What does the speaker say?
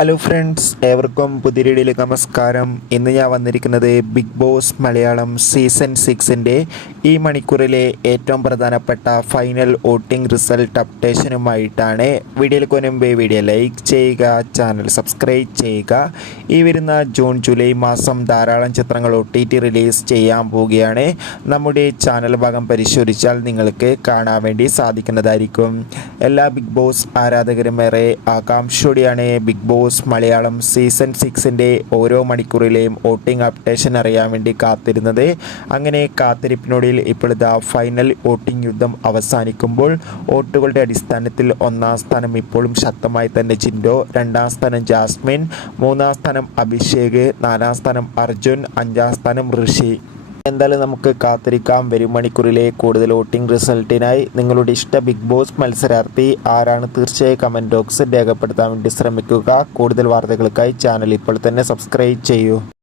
Hello friends ഏവർക്കും പുതിയൊരിടിയിലേക്ക് നമസ്കാരം. ഇന്ന് ഞാൻ വന്നിരിക്കുന്നത് ബിഗ് ബോസ് മലയാളം സീസൺ സിക്സിന്റെ ഈ മണിക്കൂറിലെ ഏറ്റവും പ്രധാനപ്പെട്ട ഫൈനൽ വോട്ടിംഗ് റിസൾട്ട് അപ്ഡേഷനുമായിട്ടാണ് വീഡിയോയിലേക്ക് മുൻപേ വീഡിയോ ലൈക്ക് ചെയ്യുക ചാനൽ സബ്സ്ക്രൈബ് ചെയ്യുക. ഈ വരുന്ന ജൂൺ ജൂലൈ മാസം ധാരാളം ചിത്രങ്ങൾ ഒ ടി ടി റിലീസ് ചെയ്യാൻ പോവുകയാണ്. നമ്മുടെ ചാനൽ ഭാഗം പരിശോധിച്ചാൽ നിങ്ങൾക്ക് കാണാൻ വേണ്ടി സാധിക്കുന്നതായിരിക്കും. എല്ലാ ബിഗ് ബോസ് ആരാധകരും ഏറെ ആകാംക്ഷയോടെയാണ് ബിഗ് ബോസ് മലയാളം സീസൺ സിക്സിന്റെ ഓരോ മണിക്കൂറിലെയും വോട്ടിംഗ് അപ്ഡേഷൻ അറിയാൻ വേണ്ടി കാത്തിരുന്നത്. അങ്ങനെ കാത്തിരിപ്പിനൊടിയിൽ ഇപ്പോഴിതാ ഫൈനൽ വോട്ടിംഗ് യുദ്ധം അവസാനിക്കുമ്പോൾ വോട്ടുകളുടെ അടിസ്ഥാനത്തിൽ ഒന്നാം സ്ഥാനം ഇപ്പോഴും ശക്തമായി തന്നെ ചിൻഡോ രണ്ടാം സ്ഥാനം ജാസ്മിൻ മൂന്നാം സ്ഥാനം അഭിഷേക് നാലാം സ്ഥാനം അർജുൻ അഞ്ചാം സ്ഥാനം ഋഷി. എന്തായാലും നമുക്ക് കാത്തിരിക്കാം. വരും മണിക്കൂറിലെ കൂടുതൽ വോട്ടിംഗ് റിസൾട്ടിനായി നിങ്ങളുടെ ഇഷ്ട ബിഗ് ബോസ് മത്സരാർത്ഥി ആരാണ് തീർച്ചയായും കമന്റ് ബോക്സ് രേഖപ്പെടുത്താൻ വേണ്ടി ശ്രമിക്കുക. കൂടുതൽ വാർത്തകൾക്കായി ചാനൽ ഇപ്പോൾ തന്നെ സബ്സ്ക്രൈബ് ചെയ്യൂ.